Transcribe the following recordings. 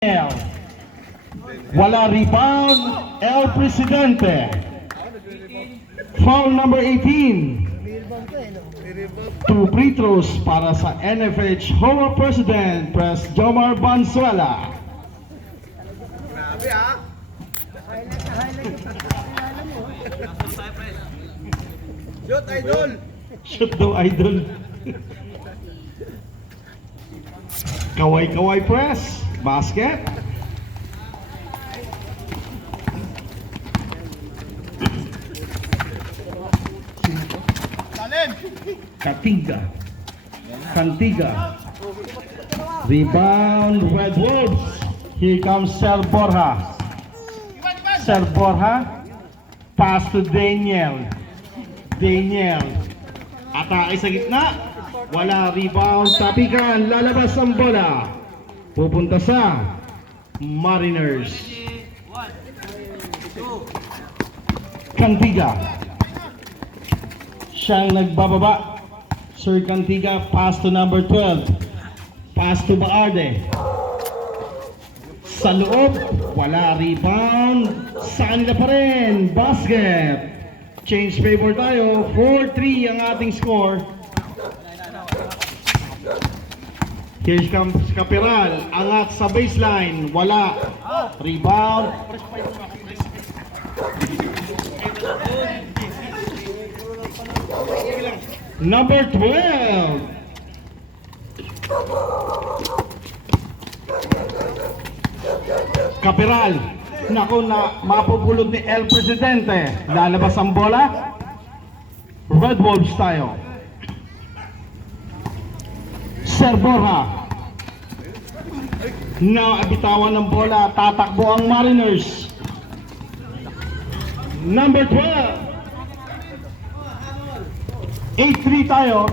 Wala rebound, El Presidente. Foul number 18. Two free throws para sa NFH Hall of President, Pres Jomar Banzuela. Grabe ah. Shoot idol. Shoot daw, idol. Kaway-kaway press. Basket. Cantiga. Rebound, Red Wolves. Here comes Sel Borja. Pass to Daniel. Atake sa gitna. Wala, rebound. Tapikan. Lalabas ang bola. Pupunta sa Mariners. Cantiga. Siyang nagbababa. Sir Cantiga, pass to number 12. Pass to Baarde. Sa loob, wala, rebound. Sa kanila pa rin, basket. Change favor tayo, 4-3 ang ating score. Here comes Capiral, angat sa baseline, wala, rebound. Number 12. Capiral. Naku, na mapupulot ni El Presidente. Lalabas ang bola. Red Wolves tayo. Sir Borja. Naabitawan ng bola. Tatakbo ang Mariners. Number 12. 8-3 tayo.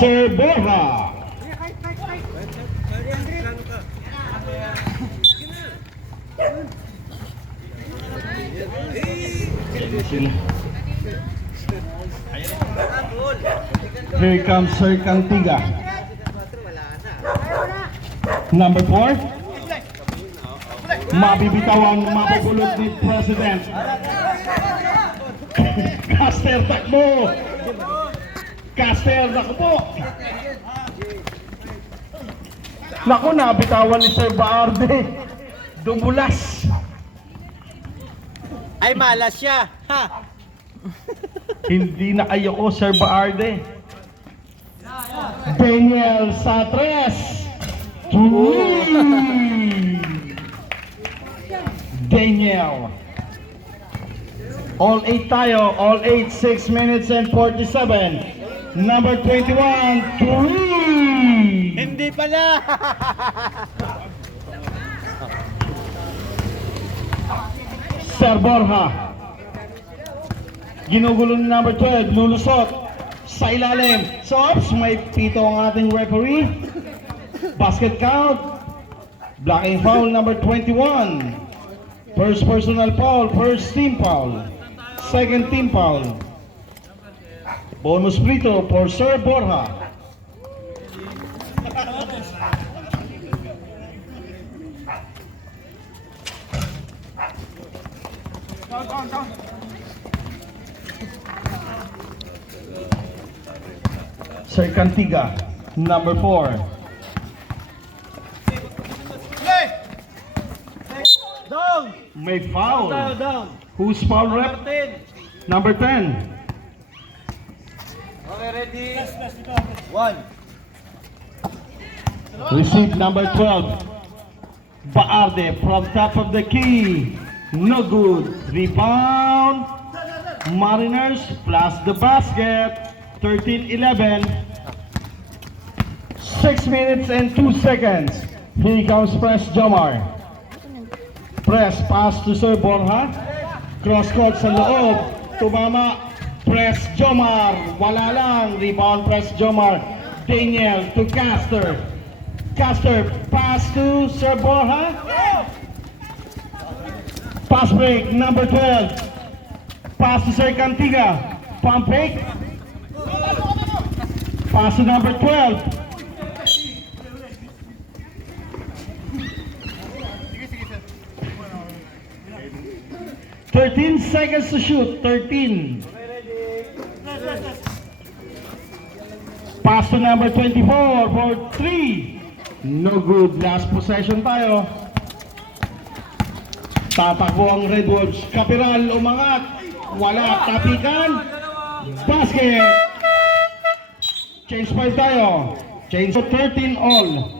Sir Borja. Here comes Sir Cantiga. Number 4. Mabibitawan, mapupulot ni President. Caster, takbo. Caster, takbo. Naku, nabitawan ni Sir Baarde. Dumulas. Ay malas siya. Ha. Hindi na ayoko, Sir Baarde. Daniel sa 3. Daniel. All 8 tayo. All 8. 6 minutes and 47. Number 21. 3. Hindi pala. Sir Borja. Ginugulo ni number 12. Lulusot. Sa ilalim. Sops. May pito ang ating referee. Basket count. Blocking foul number 21. First personal foul, first team foul. Second team foul. Bonus free throw for Sir Borja. Sir Cantiga, number 4. Down. May foul. Down. Who's foul rep? Number 10. Okay, ready? 1. Receive number 12. Baarde from top of the key. No good. Rebound. Mariners plus the basket. 13-11. 6 minutes and 2 seconds. Here comes Pres Jomar. Press pass to Sir Borja. Cross court sa loob. Tumama. Pres Jomar. Wala lang. Rebound Pres Jomar. Daniel to Caster. Caster pass to Sir Borja. Pass break number 12. Pass to Sir Cantiga. Pump fake. Pass to number 12. 13 seconds to shoot. 13. Pass to number 24 for 3. No good. Last possession tayo. Tatakbo ang Red Wolves. Kapiral umangat. Wala. Tapikan. Basket. Change 5 tayo. Change to 13 all.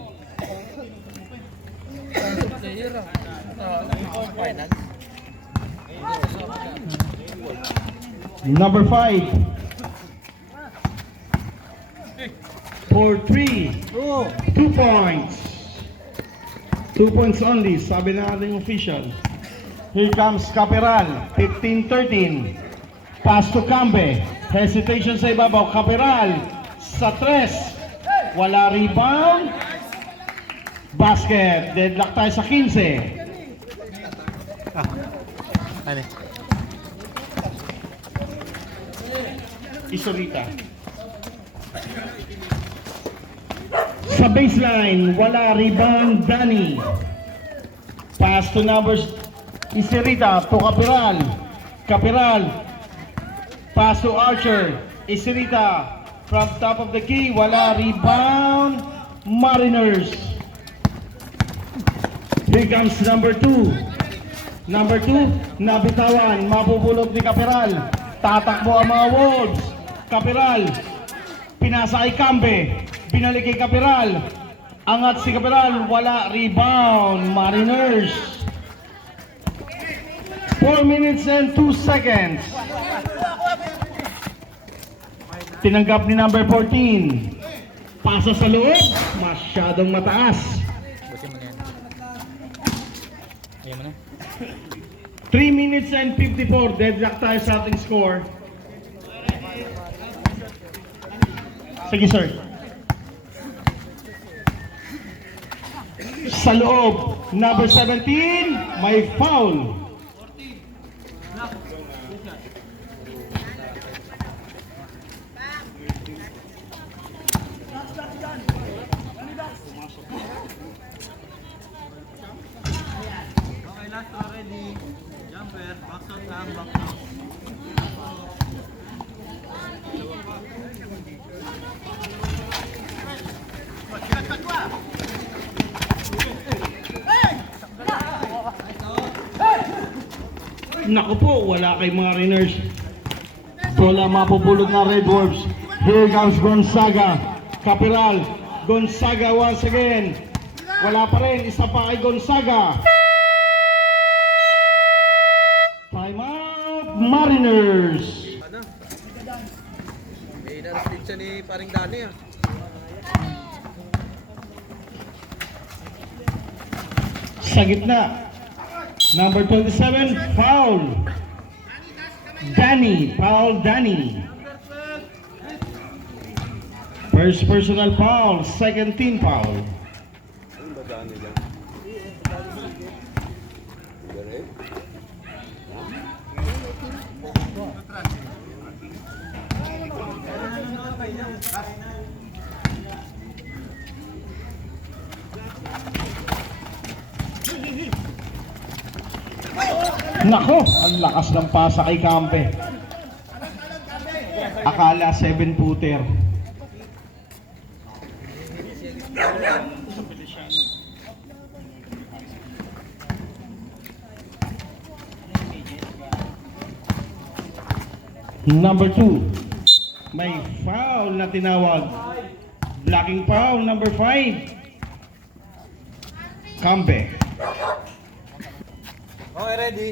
Number 5. For 3. 2 points. 2 points only, sabi na ating official. Here comes Caperal, 15-13. Pass to Cambe. Hesitation sa ibabaw. Caperal sa 3. Wala rebound. Basket. Deadlock tayo sa 15. Ano? Isolita. Sa baseline, wala rebound. Danny. Pass to numbers. Isolita to Caperal. Caperal. Pass to Archer. Isolita from top of the key. Wala rebound. Mariners. Here comes number 2. Number 2, nabitawan, mapupulog ni Caperal. Tatakbo ang mga Wolves. Caperal, pinasa kay Cambe. Binalik kay Caperal. Angat si Caperal, wala rebound. Mariners. 4 minutes and 2 seconds. Tinanggap ni number 14. Pasa sa loob, masyadong mataas. Buti mo na yan. Ayaw mo na. 3 minutes and 54, deadlock tayo sa ating score. Sige sir. Sa loob, number 17, may foul. Okay, last one ready. Jumper, box out lang, box out. Naku po, wala kay Mariners. Wala mapupulog na Red Wolves. Here comes Gonzaga. Caperal. Gonzaga once again. Wala pa rin. Isa pa kay Gonzaga. Time out, Mariners. May na-split siya ni paring Dani ah. Sa gitna. Number 27, foul. Danny, foul Danny. First personal foul, second team foul. Nako, ang lakas ng pasa kay Campe. Akala 7-footer. Number 2, may foul na tinawag. Blocking foul, number 5. Campe. Okay, ready.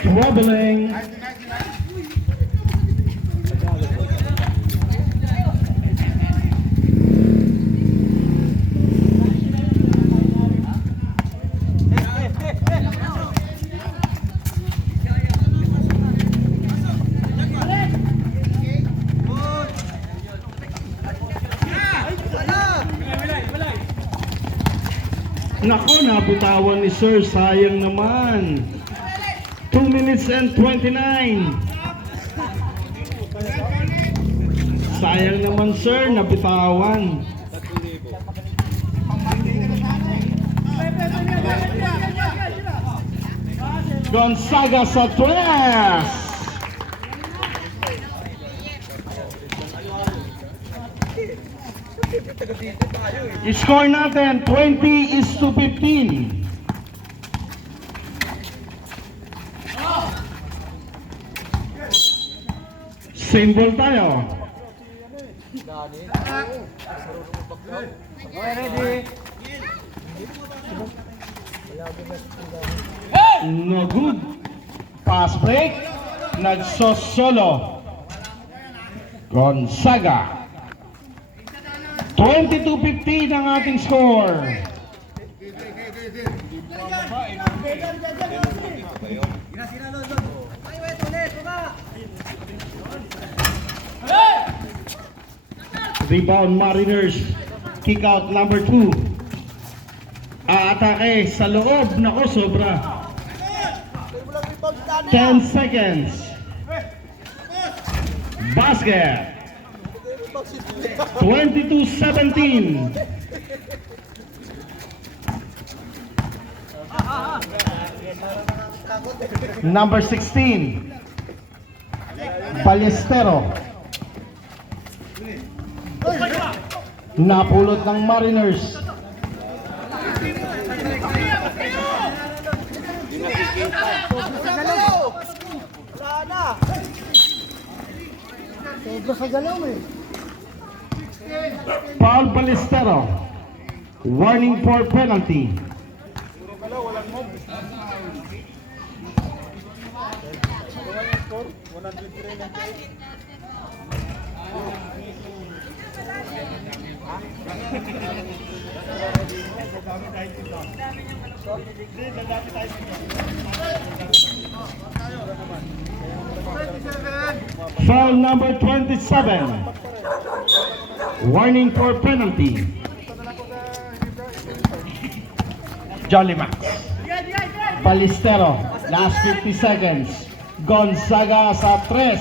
Traveling. Nako, nabitawan ni Sir. Sayang naman. 2 minutes and 29. Sayang naman, Sir. Nabitawan. Gonzaga sa 3. Score natin 20-15. Same ball tayo. No good. Pass break. Nagsosolo. Gonzaga. 22-15 ang ating score. Rebound Mariners. Kick out number 2. Aatake sa loob. Nako, sobra. 10 seconds. Basket. 22-17. Number 16. Ballestero. Napulot ng Mariners. Sobra sa galaw eh. Paul Ballestero. Warning for penalty. Foul number 27. Warning for penalty. Jolly Max. Ballestero. Last 50 seconds. Gonzaga sa 3.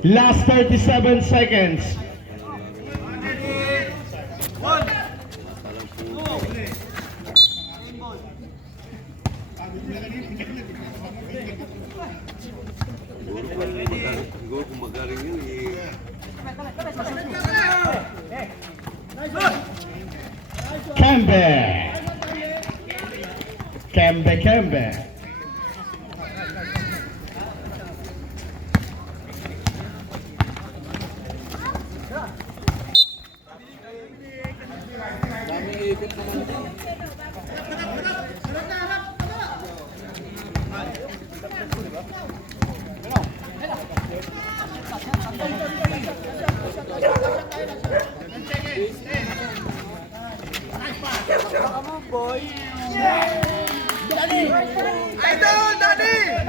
Last 37 seconds. Siguro kung magaling yun, Kembe. Kembe.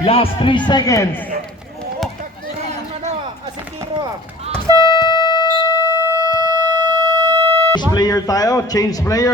Last 3 seconds. Change player tayo. Change player.